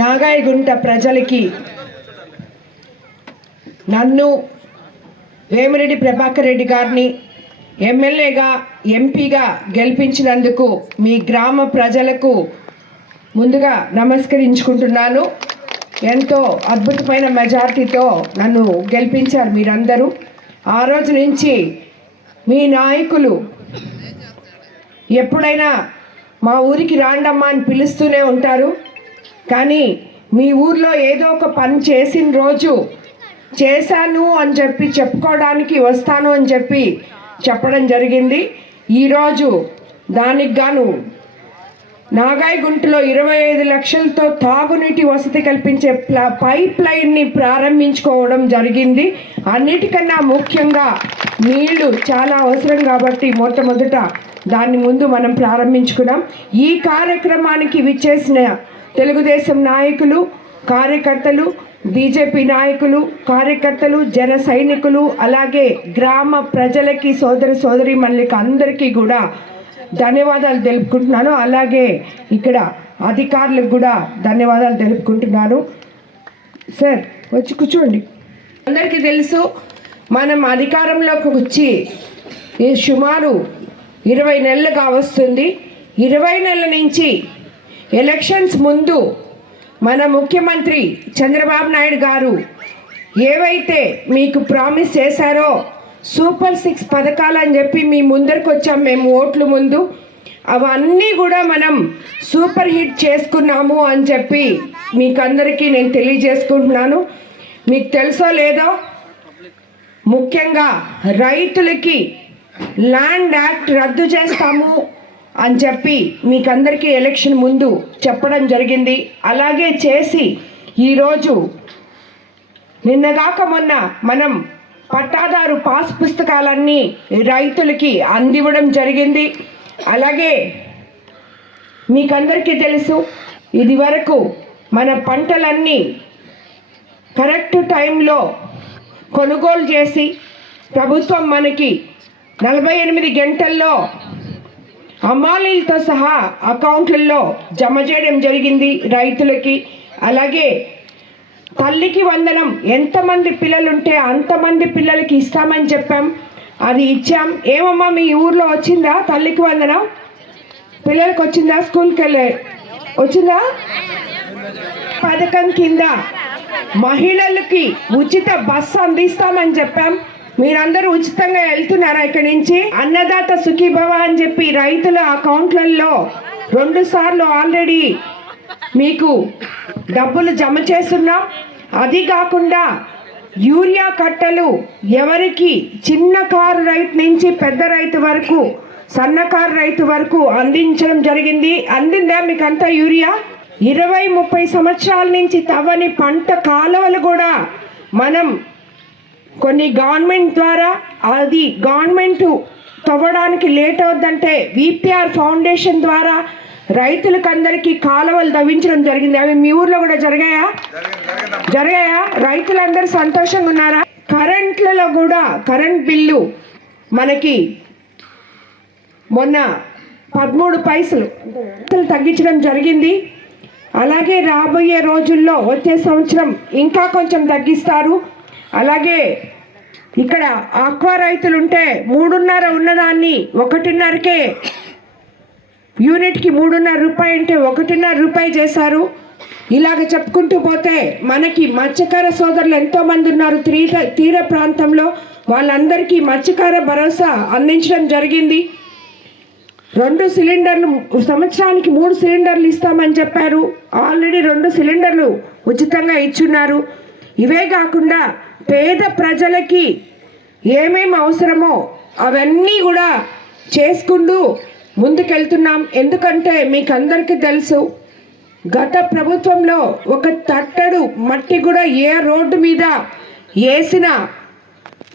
నాగాయగుంట ప్రజలకి నన్ను వేమిరెడ్డి ప్రభాకర్ రెడ్డి గారిని ఎమ్మెల్యేగా ఎంపీగా గెలిపించినందుకు మీ గ్రామ ప్రజలకు ముందుగా నమస్కరించుకుంటున్నాను. ఎంతో అద్భుతమైన మెజార్టీతో నన్ను గెలిపించారు మీరందరూ. ఆ రోజు నుంచి మీ నాయకులు ఎప్పుడైనా మా ఊరికి రాండమ్మా అని పిలుస్తూనే ఉంటారు. కానీ మీ ఊర్లో ఏదో ఒక పని చేసిన రోజు చేశాను అని చెప్పి చెప్పుకోవడానికి వస్తాను అని చెప్పి చెప్పడం జరిగింది. ఈరోజు దానికి గాను నాగాయగుంటలో 25 లక్షలతో తాగునీటి వసతి కల్పించే పైప్ లైన్ని ప్రారంభించుకోవడం జరిగింది. అన్నిటికన్నా ముఖ్యంగా నీళ్లు చాలా అవసరం కాబట్టి మొట్టమొదట దాన్ని ముందు మనం ప్రారంభించుకున్నాం. ఈ కార్యక్రమానికి విచ్చేసిన తెలుగుదేశం నాయకులు, కార్యకర్తలు, బీజేపీ నాయకులు, కార్యకర్తలు, జన సైనికులు, అలాగే గ్రామ ప్రజలకి, సోదరీమణులకి అందరికీ కూడా ధన్యవాదాలు తెలుపుకుంటున్నాను. అలాగే ఇక్కడ అధికారులకు కూడా ధన్యవాదాలు తెలుపుకుంటున్నాను. సార్ వచ్చి కూర్చోండి. అందరికీ తెలుసు, మనం అధికారంలోకి వచ్చి సుమారు 20 నెలలుగా వస్తుంది. 20 నెలల నుంచి ఎలక్షన్స్ ముందు మన ముఖ్యమంత్రి చంద్రబాబు నాయుడు గారు ఏవైతే మీకు ప్రామిస్ చేశారో సూపర్ 6 పథకాలు అని చెప్పి మీ ముందరికి వచ్చాం మేము ఓట్ల ముందు. అవన్నీ కూడా మనం సూపర్ హిట్ చేసుకున్నాము అని చెప్పి మీకు అందరికీ నేను తెలియజేసుకుంటున్నాను. మీకు తెలుసో లేదో, ముఖ్యంగా రైతులకి ల్యాండ్ యాక్ట్ రద్దు చేస్తాము అని చెప్పి మీకు అందరికీ ఎలక్షన్ ముందు చెప్పడం జరిగింది. అలాగే చేసి ఈరోజు నిన్నగాక మొన్న మనం పట్టాదారు పాస్ పుస్తకాలన్నీ రైతులకి అందివ్వడం జరిగింది. అలాగే మీకందరికీ తెలుసు, ఇది వరకు మన పంటలన్నీ కరెక్ట్ టైంలో కొనుగోలు చేసి ప్రభుత్వం మనకి 48 గంటల్లో అమ్మాలీలతో సహా అకౌంట్లలో జమ చేయడం జరిగింది రైతులకి. అలాగే తల్లికి వందనం, ఎంతమంది పిల్లలుంటే అంతమంది పిల్లలకి ఇస్తామని చెప్పాం, అది ఇచ్చాం. ఏమమ్మా మీ ఊర్లో వచ్చిందా తల్లికి వందనం? పిల్లలకి వచ్చిందా? స్కూల్కి వెళ్ళే వచ్చిందా? పథకం కింద మహిళలకి ఉచిత బస్సు అందిస్తామని చెప్పాం. మీరందరూ ఉచితంగా వెళ్తున్నారా ఇక్కడి నుంచి? అన్నదాత సుఖీభవ అని చెప్పి రైతుల అకౌంట్లలో 2 సార్లు ఆల్రెడీ మీకు డబ్బులు జమ చేస్తున్నాం. అది కాకుండా యూరియా కట్టలు ఎవరికి చిన్న కారు రైతు నుంచి పెద్ద రైతు వరకు, సన్నకారు రైతు వరకు అందించడం జరిగింది. అందిందా మీకు అంతా యూరియా? 20-30 సంవత్సరాల నుంచి తవ్వని పంట కాలువలు కూడా మనం కొన్ని గవర్నమెంట్ ద్వారా, అది గవర్నమెంట్ తవ్వడానికి లేట్ అవుద్దంటే విపిఆర్ ఫౌండేషన్ ద్వారా రైతులకు అందరికీ కాలువలు తవ్వించడం జరిగింది. అవి మీ ఊర్లో కూడా జరిగాయా? రైతులందరూ సంతోషంగా ఉన్నారా? కరెంట్లలో కూడా కరెంట్ బిల్లు మనకి మొన్న 13 పైసలు తగ్గించడం జరిగింది. అలాగే రాబోయే రోజుల్లో వచ్చే సంవత్సరం ఇంకా కొంచెం తగ్గిస్తారు. అలాగే ఇక్కడ ఆక్వా రైతులు ఉంటే 3.5 ఉన్నదాన్ని 1.5కే, యూనిట్కి 3.5 రూపాయి అంటే 1.5 రూపాయి చేశారు. ఇలాగ చెప్పుకుంటూ పోతే మనకి మత్స్యకార సోదరులు ఎంతోమంది ఉన్నారు తీర ప్రాంతంలో. వాళ్ళందరికీ మత్స్యకార భరోసా అందించడం జరిగింది. 2 సిలిండర్లు సంవత్సరానికి 3 సిలిండర్లు ఇస్తామని చెప్పారు. ఆల్రెడీ 2 సిలిండర్లు ఉచితంగా ఇచ్చున్నారు. ఇవే కాకుండా పేద ప్రజలకి ఏమేమి అవసరమో అవన్నీ కూడా చేసుకుంటూ ముందుకెళ్తున్నాం. ఎందుకంటే మీకు అందరికీ తెలుసు, గత ప్రభుత్వంలో ఒక తట్టడు మట్టి కూడా ఏ రోడ్డు మీద వేసిన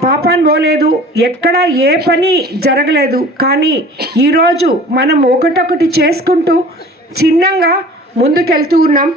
పాపాన్ని పోలేదు, ఎక్కడ ఏ పని జరగలేదు. కానీ ఈరోజు మనం ఒకటొకటి చేసుకుంటూ చిన్నగా ముందుకెళ్తూ ఉన్నాం.